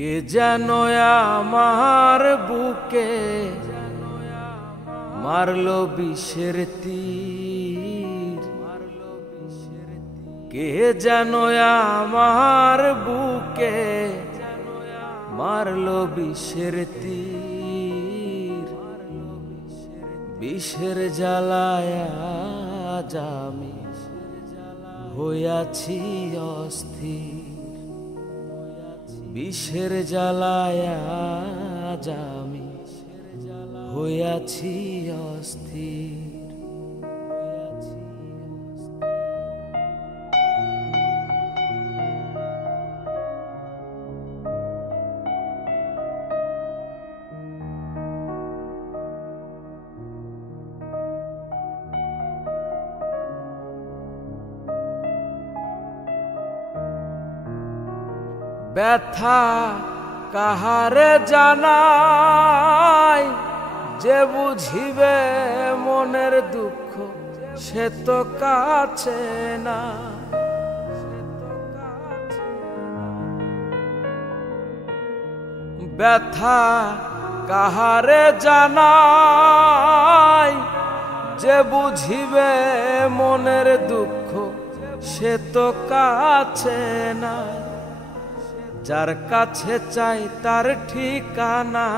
কে যেন আমার বুকে মারলো বিষের তীর, কে যেন আমার বুকে মারলো বিষের তীর। বিষের জ্বালায় আজ আমি হইয়াছি অস্থির, বিষের জ্বালায় আজ আমি হইয়াছি অস্থির। ব্যথা কাহারে জানাই, যে বুঝিবে মনের দুঃখ সে তো কাছে না। ব্যথা কাহারে জানাই, যে বুঝিবে মনের দুঃখ সে তো কাছে না। যার কাছে চাই তার ঠিকানা,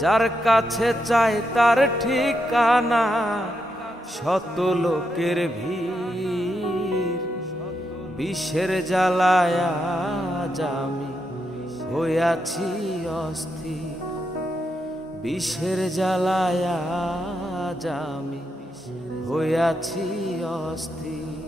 যার কাছে চাই তার ঠিকানা, শত লোকের ভিড়। বিষের জ্বালায় আজ আমি হইয়াছি অস্থির, বিষের জ্বালায় আজ আমি হইয়াছি অস্থির।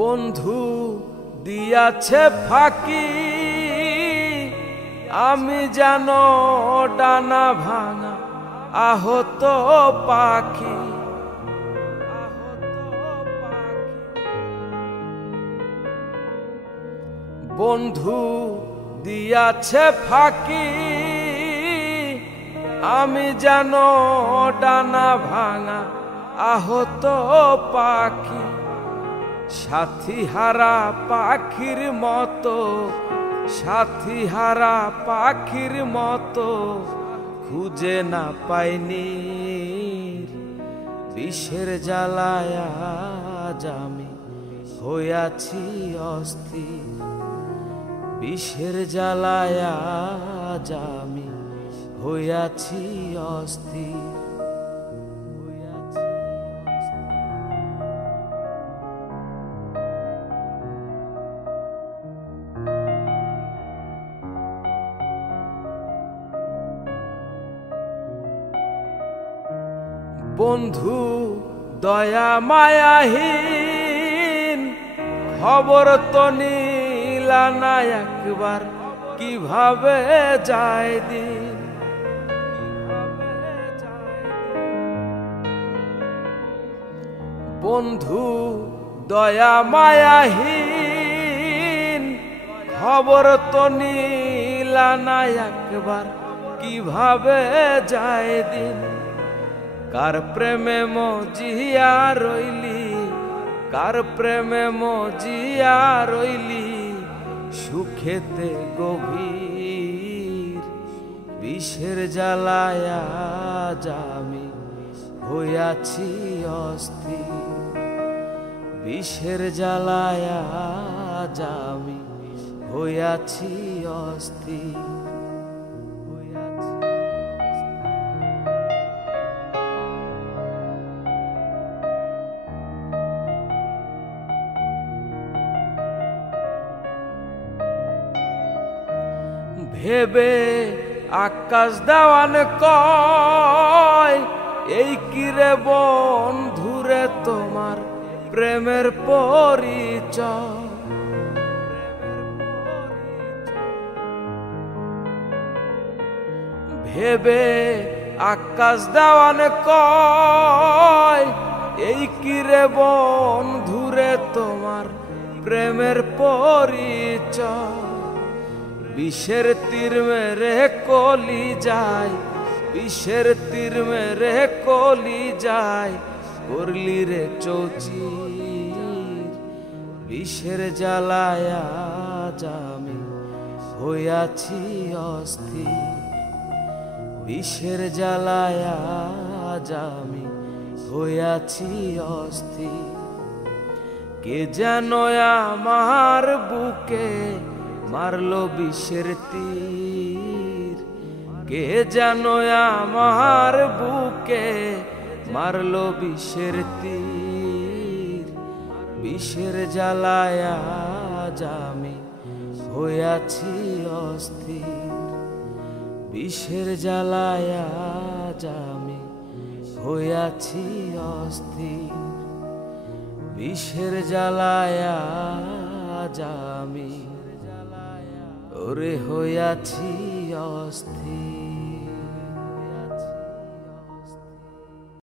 বন্ধু দিয়াছে ফাঁকি, আমি যেন ডানা ভাঙা আহত পাখি। বন্ধু দিয়াছে ফাঁকি, আমি যেন ডানা ভাঙা আহত পাখি। সাথী হারা পাখির মতো, সাথী হারা পাখির মতো খুঁজে না পাইনি। বিষের জ্বালায় আজ আমি হইয়াছি অস্থির, বিষের জ্বালায় আজ আমি হইয়াছি অস্থির। বন্ধু দয়া মায়াহীন, খবর তো নিলা না একবার, কিভাবে যায় দিন। বন্ধু দয়া মায়াহীন, খবর তো নিলা না একবার, কিভাবে যায় দিন। কার প্রেমে মজিয়া রইলি, কার প্রেমে মজিয়া রইলি, সুখেতে গভীর। বিষের জ্বালায় আজ আমি হইয়াছি অস্থির, বিষের জ্বালায় আজ আমি হইয়াছি অস্থির। ভেবে আকাশ দেওয়ান কয়, এই কিরে বন্ধুরে তোমার প্রেমের পরিচয়। ভেবে আকাশ দেওয়ান কয়, এই কিরে বন্ধুরে তোমার প্রেমের পরিচয়। বিষের তীর মেরে কলি যায়, বিষের তীর মেরে কলি যায়, করলি রে চৌচির। বিষের জ্বালায় আজ আমি হইয়াছি অস্থির, বিষের জ্বালায় আজ আমি হইয়াছি অস্থির। কে যেন আমার বুকে মারলো বিষের তীর, কে যেন আমার বুকে মারলো বিষের তীর। বিষের জ্বালায় আজ আমি হইয়াছি অস্থির, বিষের জ্বালায় আজ আমি হইয়াছি অস্থির, বিষের জ্বালায় আজ আমি ওরে হইয়াছি অস্থির।